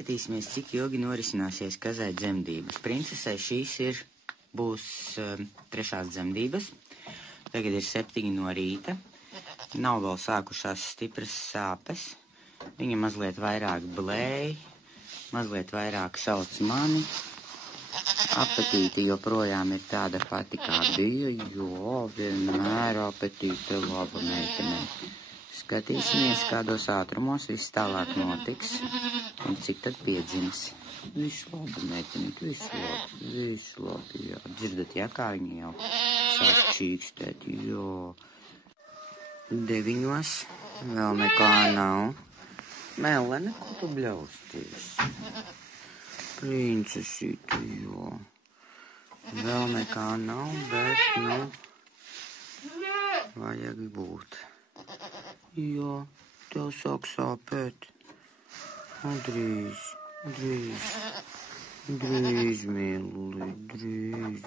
paskatīsimies, cik ilgi norisināsies Kazai dzemdības. Princesei šīs būs 3. dzemdības. Tagad ir 7 no rīta. Nav vēl sākušās stipras sāpes. Viņa mazliet vairāk blēj, mazliet vairāk sauc mani. Apetīte joprojām ir tāda pati, kā bija, jo vienmēr apetīte laba meitenei. Skatīsimies, kādos ātrumos viss tālāk notiks un cik tad piedzims. Viss labi, meiteni, viss labi, jā. Dzirdat, jā, kā viņi jau sāk čīkstēt, jo 9, vēl nekā nav. Melene, ko tu bļausties? Princesīte, jo. Vēl nekā nav, bet, nu, vajag būt. Jā, tev sāk sāpēt. Drīz, mīluli, drīz.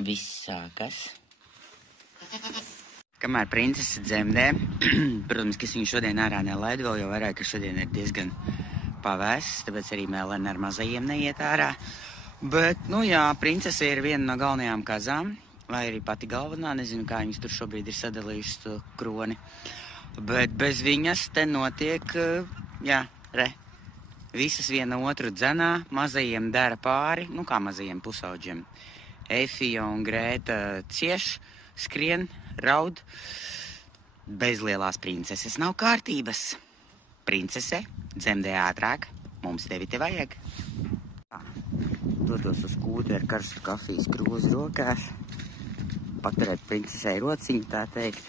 Viss sākas. Kamēr princese dzemdē, protams, ka es viņu šodien ārā nelaidu, vēl jau vairāk, ka šodien ir diezgan pavēss, tāpēc arī Melena ar mazajiem neiet ārā. Bet, nu jā, princese ir viena no galvenajām kazām, vai arī pati galvenā, nezinu, kā viņas tur šobrīd ir sadalījušas to kroni. Bet bez viņas te notiek, jā, visas viena otru dzenā, mazajiem dara pāri, nu kā mazajiem pusauģiem. Efija un Grēta cieš, skrien, raud, bez lielās princeses nav kārtības. Princese, dzemdē ātrāk, mums tevi te vajag. Dodos uz kūti ar karstu kafijas krūzi rokās, paturēt princesei rociņu, tā teikt.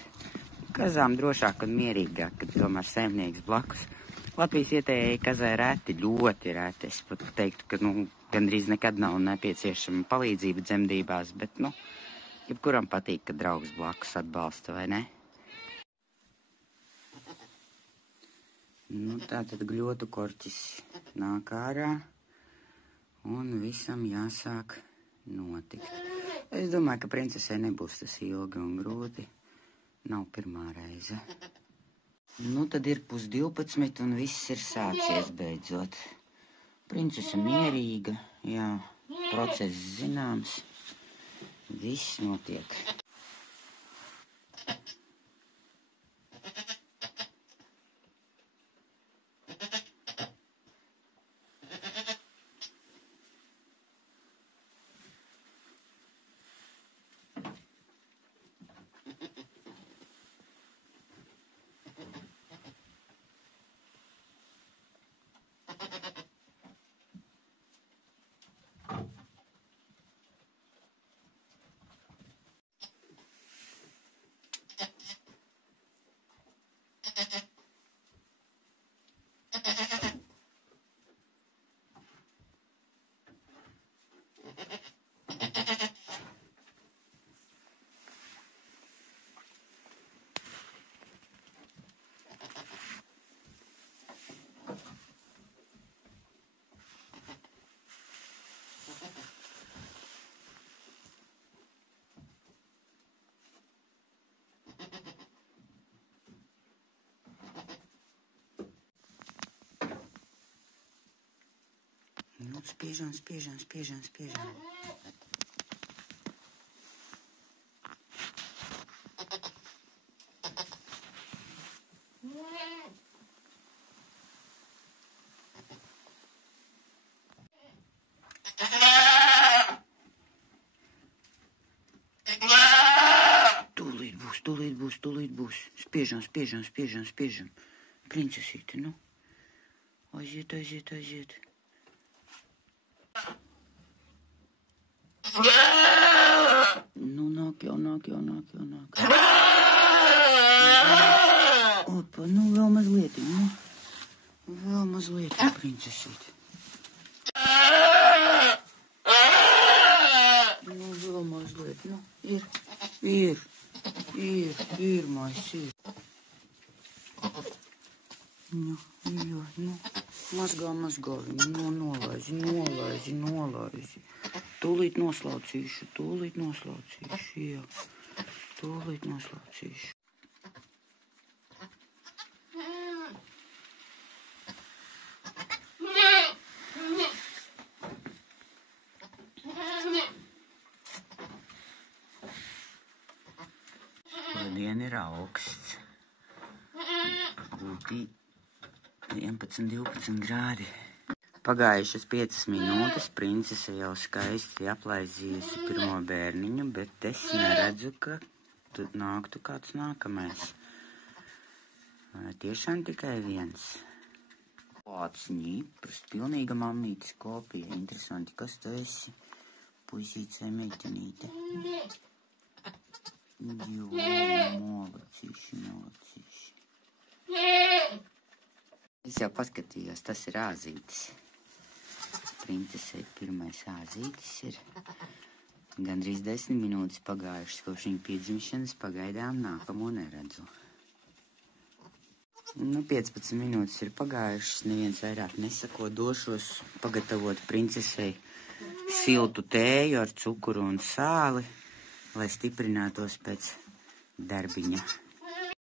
Kazām drošāk un mierīgāk, kad tomēr saimnieks blakus. Latvijas vietējai kazai reti, ļoti reti. Es pat teiktu, ka, gandrīz nekad nav nepieciešama palīdzība dzemdībās, bet, jebkuram patīk, ka draugs blakus atbalsta, vai ne? Tātad gļotu korķis nāk ārā, un visam jāsāk notikt. Es domāju, ka princesei nebūs tas ilgi un grūti. Nav pirmā reize. Tad ir 11:30 un viss ir sācies beidzot. Princese mierīga, jā, process zināms. Viss notiek. Spiežam. Tūlīt būs. Spiežam. Princesīte, Aiziet. Nāk jau. Opa, vēl mazliet, princesīte. Vēl mazliet, ir, maisīt. Mazgā viņu, nolaizi. Tūlīt noslaucīšu, jā. augsts. Būtī 11-12 grādi. Pagājušas 5 minūtes princese jau skaisti aplaizījusi pirmo bērniņu, bet es neredzu, ka nāktu kāds nākamais. Tiešām tikai viens. Kāds ņiprs, pilnīga mammītes kopija. Interesanti, kas tu esi? Puisīts vai meitenīte? Jo, molacīši. Es jau paskatījos, tas ir āzītis. Princesei pirmais āzītis ir. Gandrīz 10 minūtes pagājušas kopš viņa piedzimšanas, pagaidām nākamo neredzu. 15 minūtes ir pagājušas, neviens vairāk nesako, došos pagatavot princesei siltu tēju ar cukuru un sāli, lai stiprinātos pēc darbiņa.